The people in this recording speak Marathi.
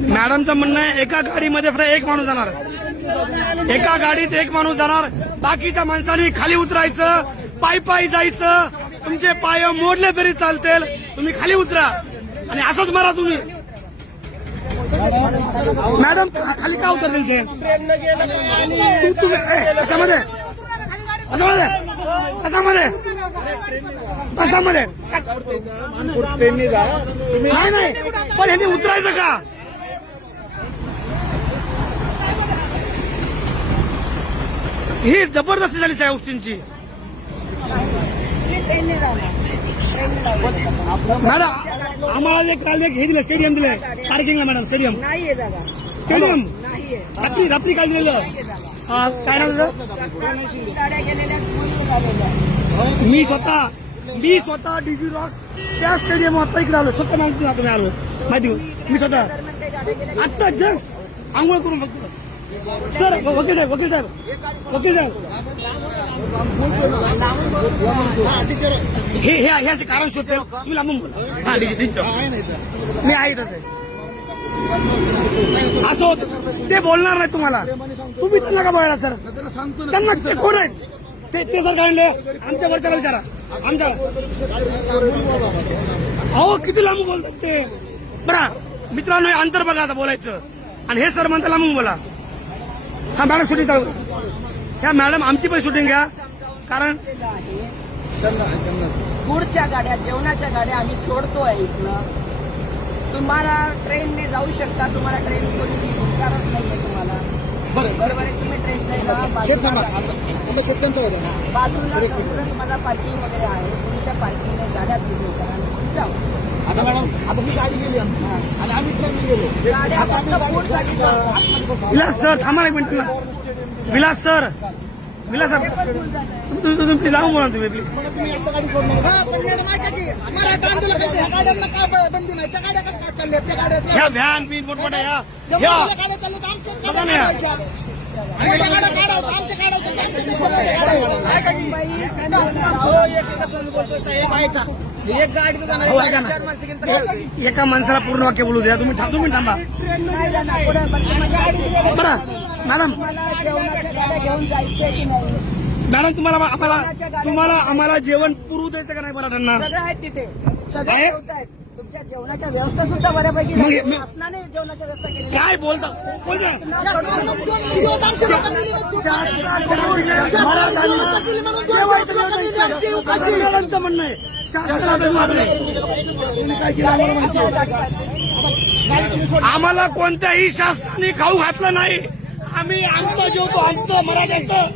मॅडमचं म्हणणं आहे एका गाडीमध्ये फक्त एक माणूस जाणार, एका गाडीत एक माणूस जाणार, बाकीच्या माणसांनी खाली उतरायचं, पायी पायी जायचं, तुमचे पाय मोडले तरी चालतील, तुम्ही खाली उतरा आणि असंच मारा तुम्ही. मॅडम खाली का उतरतील ते कशामध्ये कशामध्ये कशामध्ये कशामध्ये नाही नाही पण यांनी उतरायचं का? ही जबरदस्ती झाली त्या गोष्टींची. मॅडम आम्हाला जे काल हे दिलं स्टेडियम दिलंय पार्किंगला, मॅडम स्टेडियम स्टेडियम रात्री काय दिलेलं काय नाव तुझं? मी स्वतः डीजी रॉक्स त्या स्टेडियम आता इकडे आलो, स्वतः माहिती तुम्ही आलो माहिती मी स्वतः आता जस्ट आंघोळ करून फक्त. सर वकील साहेब वकील साहेब वकील साहेब हे असे कारण शोधतो तुम्ही लांबून बोला. हा मी आहे तसं असं होत ते बोलणार नाही तुम्हाला, तुम्ही त्यांना का बोलायला सर? त्यांना ते कोण आहेत ते सर काढले आमच्या वरच्याला विचारा आमच्या. अहो किती लांबून बोलतात ते. बरं मित्रांनो हे अंतर बघा आता बोलायचं आणि हे सर म्हणता लांबून बोला. हा मॅडम शूटिंग चालू ह्या मॅडम आमची पण शूटिंग घ्या कारण गुडच्या गाड्या जेवणाच्या गाड्या आम्ही सोडतोय इथनं. तुम्हाला ट्रेनने जाऊ शकता, तुम्हाला ट्रेन कोणी विचारत नाहीये तुम्हाला. बरोबर आहे तुम्ही ट्रेनने जा, बाजूला तुम्हाला पार्किंग वगैरे आहे, तुम्ही त्या पार्किंगने गाड्या फिरू करा आणि जाऊ. आता मॅडम आता मी गाडी गेली आमची आणि आम्ही ट्रेन गेलो. विलास सर थांबा एक minute. Vilas sir Vilas sir तुम्ही प्लीज जाऊन बोला तुम्ही प्लीज. तुम्ही आता गाडी सोडणार मराठा आंदोलनाच्या गाड्यांना का बंदी नाही? त्या गाड्या कशा चालल्या? त्या गाड्या ह्या व्हॅन बिन मोठमोठ्या ह्या गाड्या चालल्या तर आमच्याच गाड्या काढायच्या. मोठ्या गाड्या काढायच्या आमच्या गाड्या एक गाडी एका माणसाला पूर्ण वाक्य बोलू द्या. तुम्ही थांबा. बरं मॅडम घेऊन जायचं की नाही? मॅडम तुम्हाला आम्हाला जेवण पुरवू द्यायचं का नाही मराठ्यांना? सगळं आहेत तिथे, सगळं ठेवतायत. तुमच्या जेवणाच्या व्यवस्था सुद्धा बऱ्यापैकी शासनाने जेवणाच्या व्यवस्था केली. काय बोलता मॅडमचं म्हणणं आहे आम्हाला कोणत्याही शासनाने खाऊ घातलं नाही. आम्ही आमचं जेवतो, आमचं मराठ्यांचं